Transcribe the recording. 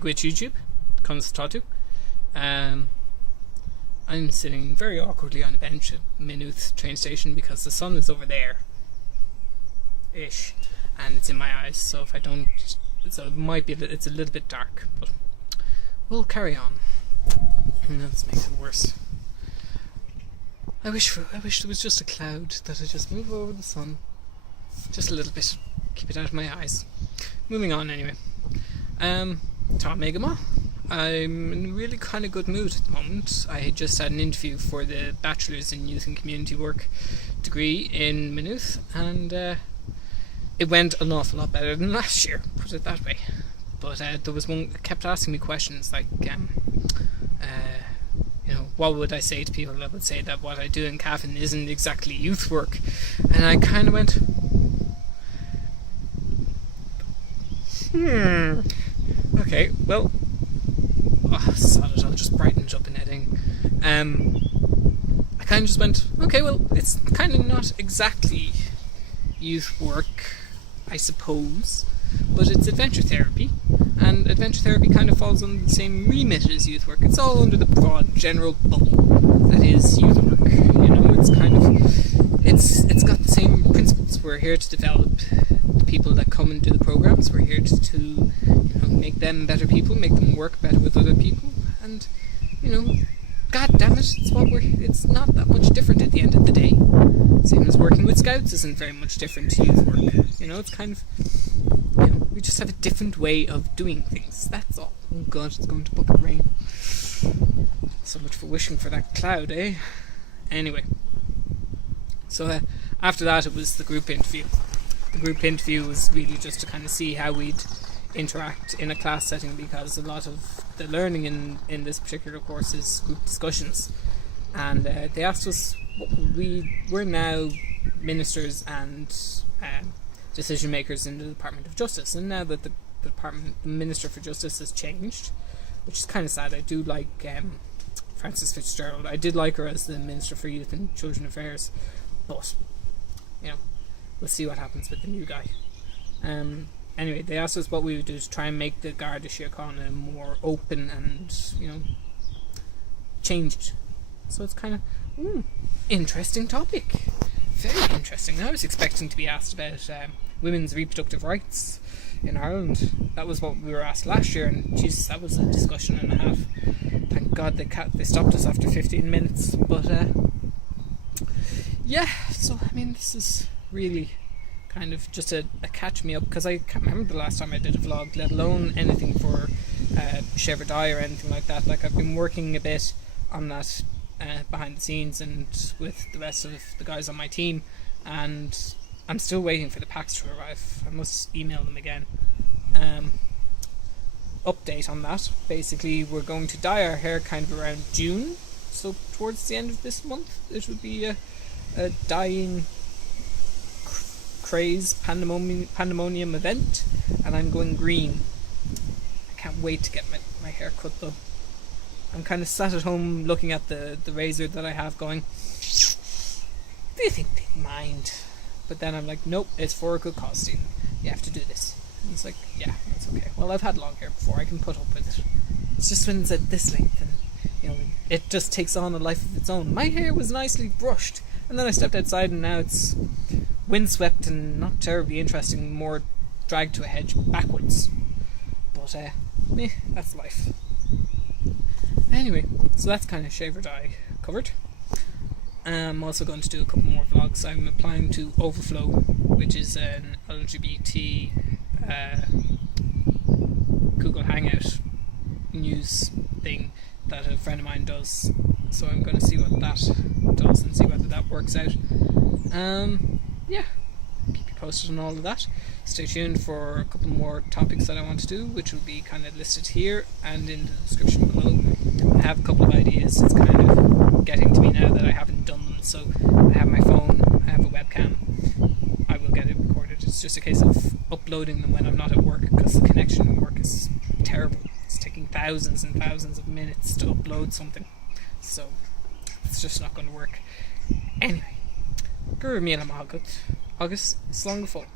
Duit YouTube, conas tatu. I'm sitting very awkwardly on a bench at Maynooth train station because the sun is over there ish and it's in my eyes, so if I don't, so it might be it's a little bit dark, but we'll carry on. And that makes it worse. I wish there was just a cloud that would just move over the sun just a little bit, keep it out of my eyes. Moving on anyway. Tá Megama. I'm in a really kind of good mood at the moment. I just had an interview for the Bachelor's in Youth and Community Work degree in Maynooth, and it went an awful lot better than last year, put it that way. But there was one that kept asking me questions like, what would I say to people? I would say that what I do in Cavan isn't exactly youth work, and I kind of went, okay, well, sod it, I'll just brighten it up in editing. I kind of just went, okay, well, it's kind of not exactly youth work, I suppose, but it's adventure therapy, and adventure therapy kind of falls under the same remit as youth work. It's all under the broad general bubble that is youth work. It's kind of, it's got the same principles. We're here to develop the people that come and do the programs. We're here to make them better people, make them work better with other people, and God damn it, it's not that much different at the end of the day. Same as working with scouts isn't very much different to youth work. It's kind of, we just have a different way of doing things, that's all. Oh god, it's going to bucket rain. So much for wishing for that cloud, eh? Anyway. So after that it was the group interview. The group interview was really just to kind of see how we'd interact in a class setting, because a lot of the learning in this particular course is group discussions, and they asked us, we're now ministers and decision makers in the Department of Justice, and now that the Minister for Justice has changed, which is kind of sad. I do like Frances Fitzgerald. I did like her as the Minister for Youth and Children Affairs, but we'll see what happens with the new guy. Anyway, they asked us what we would do to try and make the Garda Síochána more open and, changed. So it's kind of, interesting topic. Very interesting. I was expecting to be asked about women's reproductive rights in Ireland. That was what we were asked last year, and Jesus, that was a discussion and a half. Thank God they stopped us after 15 minutes. But, yeah, so, this is really kind of just a catch me up, because I can't remember the last time I did a vlog, let alone anything for Shave or Die or anything like that. Like, I've been working a bit on that behind the scenes and with the rest of the guys on my team, and I'm still waiting for the packs to arrive. I must email them again. Update on that. Basically, we're going to dye our hair kind of around June, so towards the end of this month it will be a dyeing craze pandemonium event, and I'm going green. I can't wait to get my hair cut though. I'm kind of sat at home looking at the razor that I have going, do you think they'd mind? But then I'm like, nope, it's for a good cause, Stephen. You have to do this. And it's like, yeah, that's okay. Well, I've had long hair before, I can put up with it. It's just when it's at this length and it just takes on a life of its own. My hair was nicely brushed, and then I stepped outside and now it's windswept and not terribly interesting, more dragged to a hedge backwards. But that's life. Anyway, so that's kind of Shave or Die covered. I'm also going to do a couple more vlogs. I'm applying to Overflow, which is an LGBT Google Hangout news thing that a friend of mine does. So I'm going to see what that does and see whether that works out. Yeah, keep you posted on all of that. Stay tuned for a couple more topics that I want to do, which will be kind of listed here and in the description below. I have a couple of ideas. It's kind of getting to me now that I haven't done them. So I have my phone, I have a webcam, I will get it recorded. It's just a case of uploading them when I'm not at work, because the connection at work is terrible. It's taking thousands and thousands of minutes to upload something. So it's just not going to work. Anyway, gur míle maith agat, agus slán go fóill.